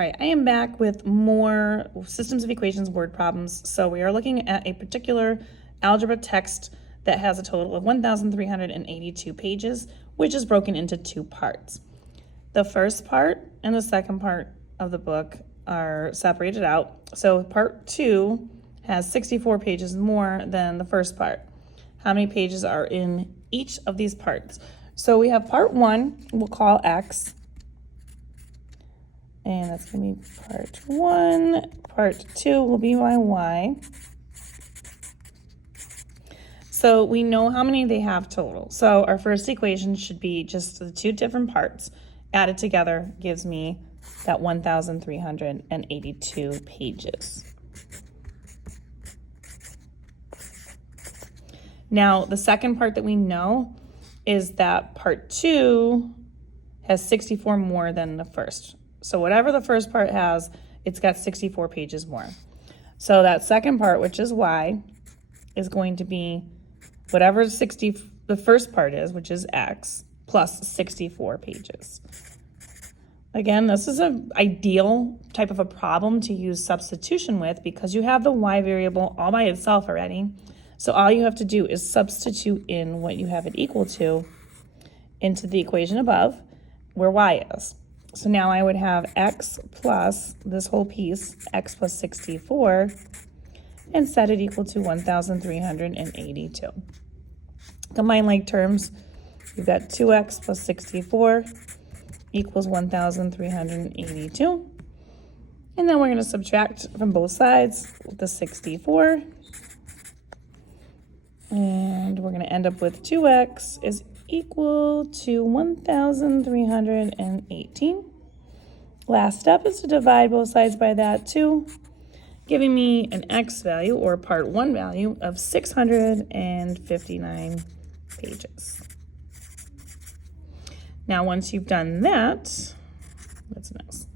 All right, I am back with more systems of equations word problems. So we are looking at a particular algebra text that has a total of 1,382 pages, which is broken into two parts. The first part and the second part of the book are separated out. So part 2 has 64 pages more than the first part. How many pages are in each of these parts? So we have part 1, we'll call X. And that's going to be part 1. Part 2 will be my Y. So we know how many they have total. So our first equation should be just the two different parts. Added together gives me that 1,382 pages. Now, the second part that we know is that part 2 has 64 more than the first. So whatever the first part has, it's got 64 pages more. So that second part, which is Y, is going to be whatever the first part is, which is X, plus 64 pages. Again, this is an ideal type of a problem to use substitution with because you have the Y variable all by itself already. So all you have to do is substitute in what you have it equal to into the equation above where Y is. So now I would have X plus this whole piece, X plus 64, and set it equal to 1,382. Combine like terms, you've got 2X plus 64 equals 1,382. And then we're going to subtract from both sides the 64. And we're going to end up with 2X is equal to 1,318. Last step is to divide both sides by that too, giving me an X value or part 1 value of 659 pages. Now, once you've done that, what's next?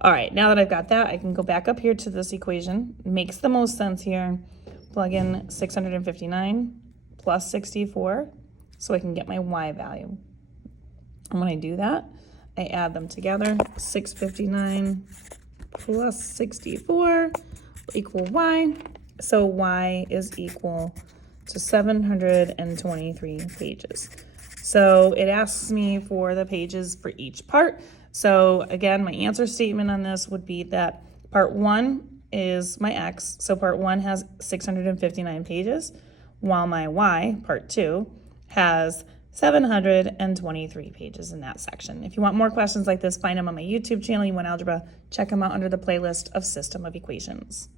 All right, now that I've got that, I can go back up here to this equation. Makes the most sense here. Plug in 659 plus 64 so I can get my Y value. And when I do that, I add them together. 659 plus 64 will equal Y. So Y is equal to 723 pages. So it asks me for the pages for each part. So again, my answer statement on this would be that part 1 is my X. So part 1 has 659 pages, while my Y, part 2, has 723 pages in that section. If you want more questions like this, find them on my YouTube channel. You want algebra, check them out under the playlist of System of Equations.